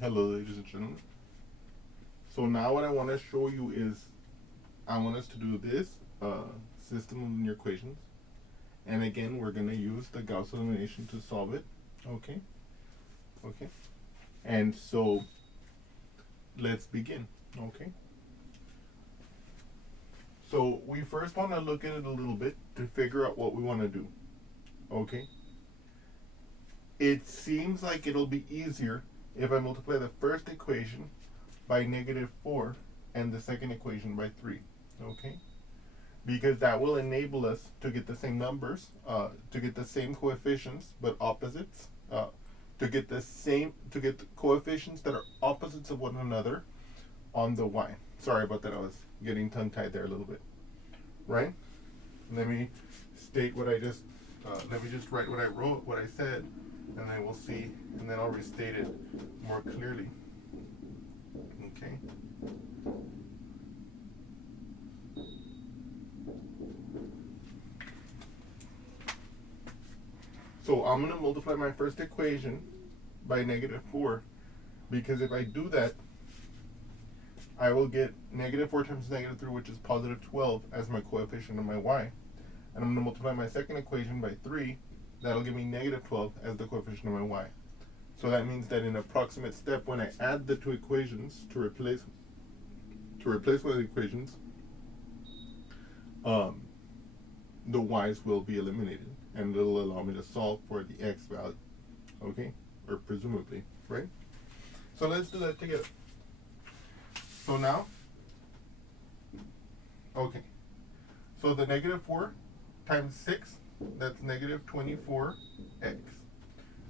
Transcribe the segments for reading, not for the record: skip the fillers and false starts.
Hello, ladies and gentlemen. So now what I want to show you is I want us to do this system of linear equations. And again, we're going to use the Gauss elimination to solve it. Okay? Okay? And so let's begin. Okay? So we first want to look at it a little bit to figure out what we want to do. Okay? It seems like it'll be easier if I multiply the first equation by -4 and the second equation by 3. Okay? Because that will enable us to get the same numbers, to get the same coefficients but opposites, to get the coefficients that are opposites of one another on the y. Sorry about that. I was getting tongue tied there a little bit. Right? Let me state what I just. Let me just write what I wrote, what I said, and then we'll see, and then I'll restate it more clearly. Okay. So I'm going to multiply my first equation by -4, because if I do that, I will get -4 times -3, which is +12, as my coefficient of my y. And I'm going to multiply my second equation by 3. That'll give me -12 as the coefficient of my y. So that means that in approximate step, when I add the two equations to replace one of the equations, the y's will be eliminated, and it'll allow me to solve for the x value. Okay? Or presumably, right? So let's do that together. So now, okay. So the -4 times 6, that's -24x.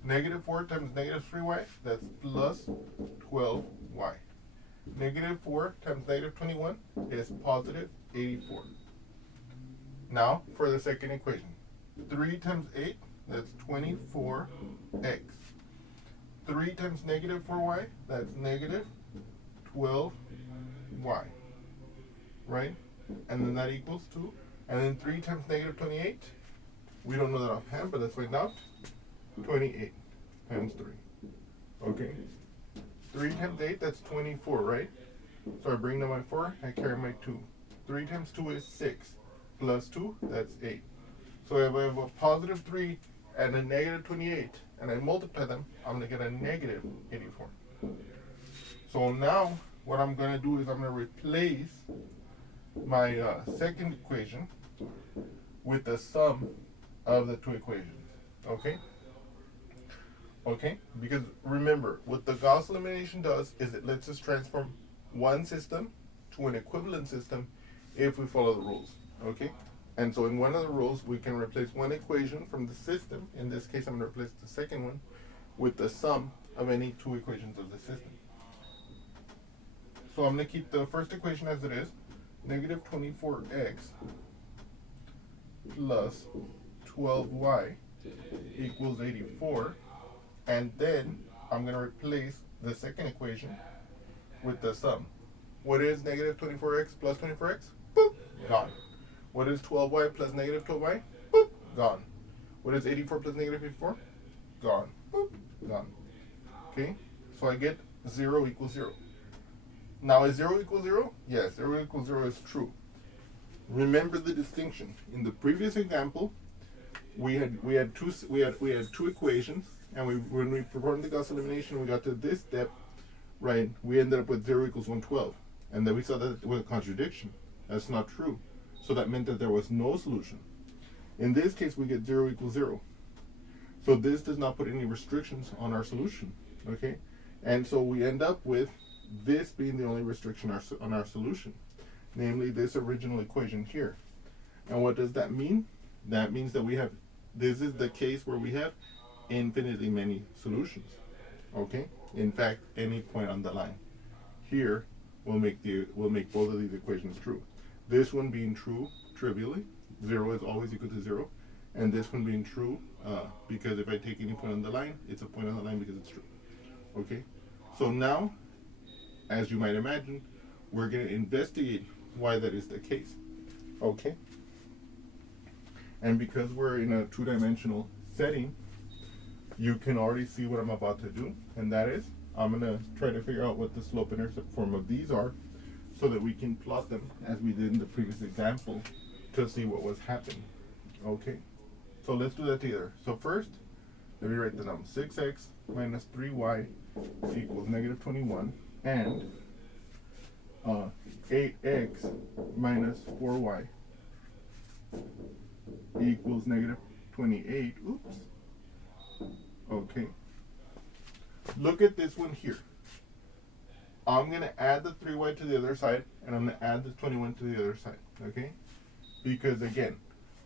-4 times -3y, that's plus 12y. -4 times -21 is positive 84. Now for the second equation. 3 times 8, that's 24x. 3 times -4y, that's -12y. Right? And then that equals 2. And then 3 times -28, we don't know that offhand, but let's find out. 28 times 3. Okay? 3 times 8, that's 24, right? So I bring down my 4, I carry my 2. 3 times 2 is 6. Plus 2, that's 8. So if I have a positive 3 and a -28, and I multiply them, I'm going to get a -84. So now, what I'm going to do is I'm going to replace my second equation with the sum of the two equations. Okay? Okay? Because remember, what the Gauss elimination does is it lets us transform one system to an equivalent system if we follow the rules. Okay? And so in one of the rules, we can replace one equation from the system. In this case, I'm going to replace the second one with the sum of any two equations of the system. So I'm going to keep the first equation as it is. -24x plus 12y equals 84. And then I'm going to replace the second equation with the sum. What is -24x plus 24x? Boop, gone. What is 12y plus -12y? Boop, gone. What is 84 plus -84? Gone. Boop, gone. Okay, so I get 0 equals 0. Now, is 0 equals 0? Yes, 0 equals 0 is true. Remember the distinction. In the previous example, we had two equations, and when we performed the Gauss elimination, we got to this step, right? We ended up with 0 equals 112, and then we saw that it was a contradiction. That's not true. So that meant that there was no solution. In this case, we get 0 equals 0. So this does not put any restrictions on our solution. Okay, and so we end up with this being the only restriction on our solution, namely this original equation here. And what does that mean? That means that this is the case where we have infinitely many solutions. Okay? In fact, any point on the line here will make both of these equations true. This one being true trivially, 0 is always equal to 0, and this one being true because if I take any point on the line, it's a point on the line because it's true. Okay? So now, as you might imagine, we're going to investigate why that is the case. Okay? And because we're in a two-dimensional setting, you can already see what I'm about to do, and that is I'm gonna try to figure out what the slope-intercept form of these are so that we can plot them as we did in the previous example to see what was happening. Okay, so let's do that together. So first, let me write the number. 6x minus 3y equals negative 21, and 8x minus 4y equals negative 28. Oops. Okay. Look at this one here. I'm going to add the 3y to the other side, and I'm going to add the 21 to the other side. Okay? Because again,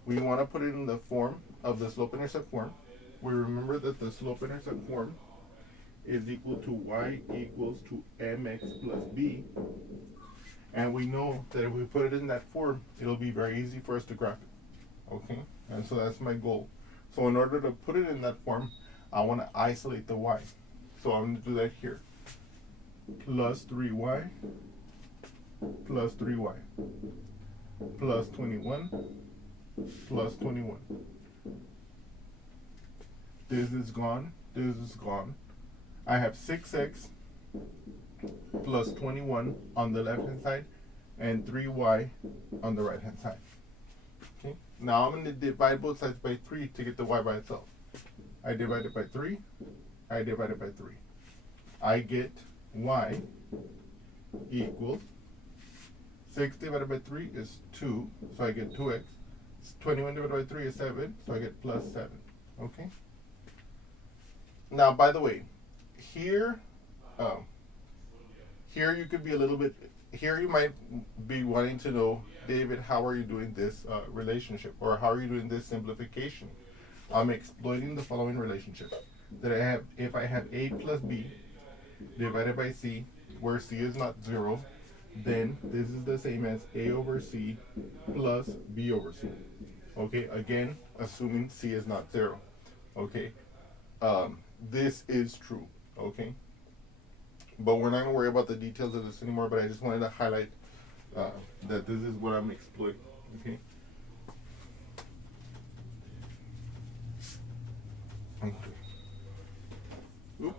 we want to put it in the form of the slope-intercept form. We remember that the slope-intercept form is equal to y equals to mx plus b. And we know that if we put it in that form, it'll be very easy for us to graph it. Okay? And so that's my goal. So in order to put it in that form, I want to isolate the y. So I'm going to do that here. Plus 3y plus 3y plus 21 plus 21. This is gone. This is gone. I have 6x plus 21 on the left hand side and 3y on the right hand side. Okay. Now I'm going to divide both sides by 3 to get the y by itself. I divide it by 3. I divide it by 3. I get y equals 6 divided by 3 is 2, so I get 2x. 21 divided by 3 is 7, so I get plus 7. Okay? Now, by the way, here you could be a little bit, here you might be wanting to know, David, how are you doing this relationship? Or how are you doing this simplification? I'm exploiting the following relationship. That I have, if I have a plus b divided by c, where c is not 0, then this is the same as a over c plus b over c. Okay, again, assuming c is not 0. Okay, this is true. Okay, but we're not going to worry about the details of this anymore, but I just wanted to highlight that this is what I'm exploiting. Okay. Okay. Oops.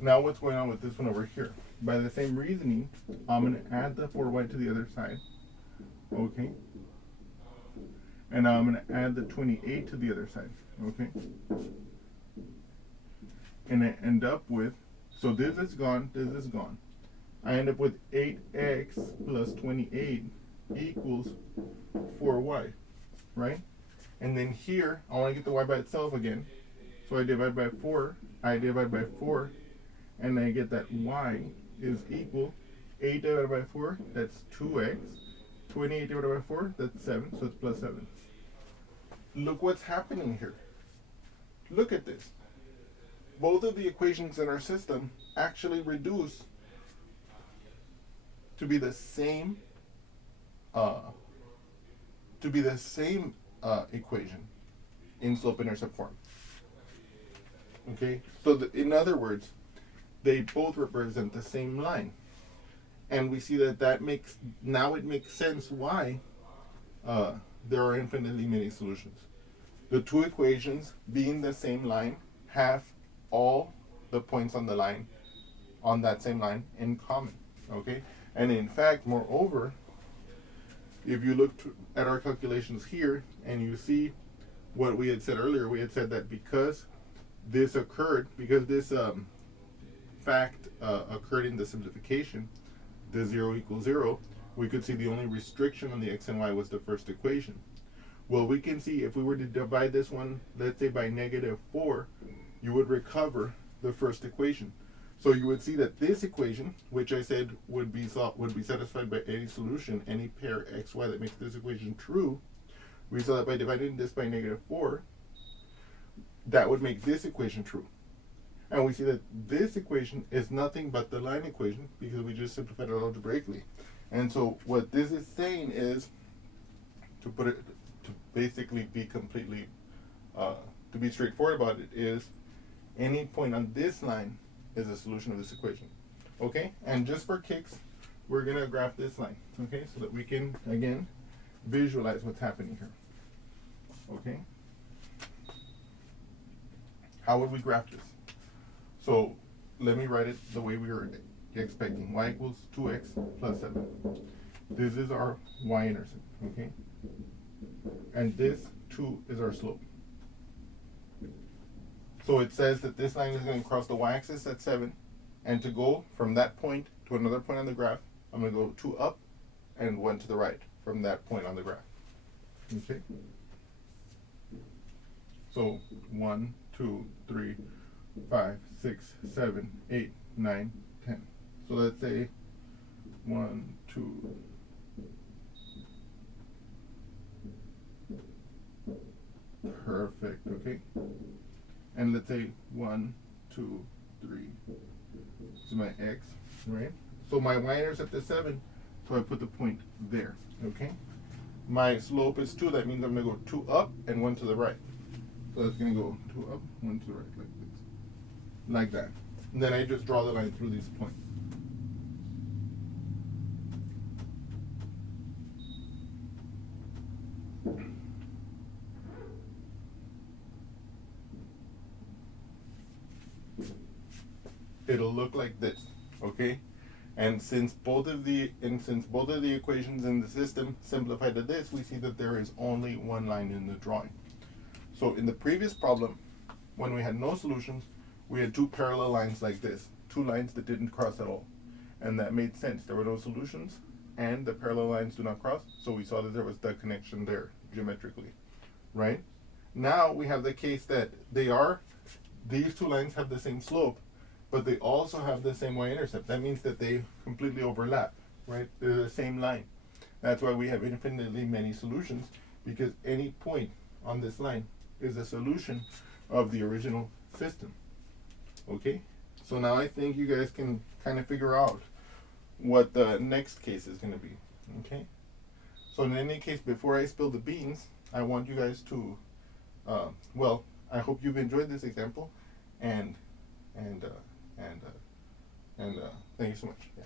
Now what's going on with this one over here? By the same reasoning, I'm going to add the 4y to the other side. Okay. And now I'm going to add the 28 to the other side. Okay. And I end up with, so this is gone, this is gone. I end up with 8x plus 28 equals 4y, right? And then here, I want to get the y by itself again. So I divide by 4, I divide by 4, and I get that y is equal 8 divided by 4, that's 2x. 28 divided by 4, that's 7, so it's plus 7. Look what's happening here. Look at this. Both of the equations in our system actually reduce to be the same equation in slope-intercept form. Okay, so in other words, they both represent the same line, and we see that now it makes sense why there are infinitely many solutions. The two equations, being the same line, have all the points on the line, on that same line, in common. Okay, and in fact, moreover, if you look at our calculations here and you see what we had said earlier, we had said that because this occurred, because this fact occurred in the simplification, the 0 equals 0, we could see the only restriction on the x and y was the first equation. Well, we can see if we were to divide this one, let's say by -4, you would recover the first equation. So you would see that this equation, which I said would be satisfied by any solution, any pair x, y that makes this equation true, we saw that by dividing this by -4, that would make this equation true. And we see that this equation is nothing but the line equation because we just simplified it algebraically. And so what this is saying is, to basically be completely, to be straightforward about it, is any point on this line is a solution of this equation. Okay? And just for kicks, we're going to graph this line. Okay? So that we can, again, visualize what's happening here. Okay? how would we graph this? So let me write it the way we were expecting. Y equals 2x plus 7. This is our y-intercept, okay? And this 2 is our slope. So it says that this line is going to cross the y-axis at 7, and to go from that point to another point on the graph, I'm going to go 2 up and 1 to the right from that point on the graph. Okay? So 1, 2, 3, 5, 6, 7, 8, 9, 10. So let's say 1, 2. Perfect, okay? And let's say 1, 2, 3. This is my x, right? So my y-intercept is 7, so I put the point there, okay? My slope is 2, that means I'm going to go 2 up and 1 to the right. So it's going to go 2 up, 1 to the right, like this. Like that. And then I just draw the line through these points. It'll look like this, okay? And since both of the equations in the system simplify to this, we see that there is only one line in the drawing. So in the previous problem, when we had no solutions, we had two parallel lines like this, two lines that didn't cross at all. And that made sense. There were no solutions, and the parallel lines do not cross, so we saw that there was that connection there, geometrically, right? Now we have the case that these two lines have the same slope, but they also have the same y-intercept. That means that they completely overlap, right? They're the same line. That's why we have infinitely many solutions, because any point on this line is a solution of the original system. Okay? So now I think you guys can kind of figure out what the next case is going to be. Okay? So in any case, before I spill the beans, I want you guys to, I hope you've enjoyed this example, and thank you so much. Yeah.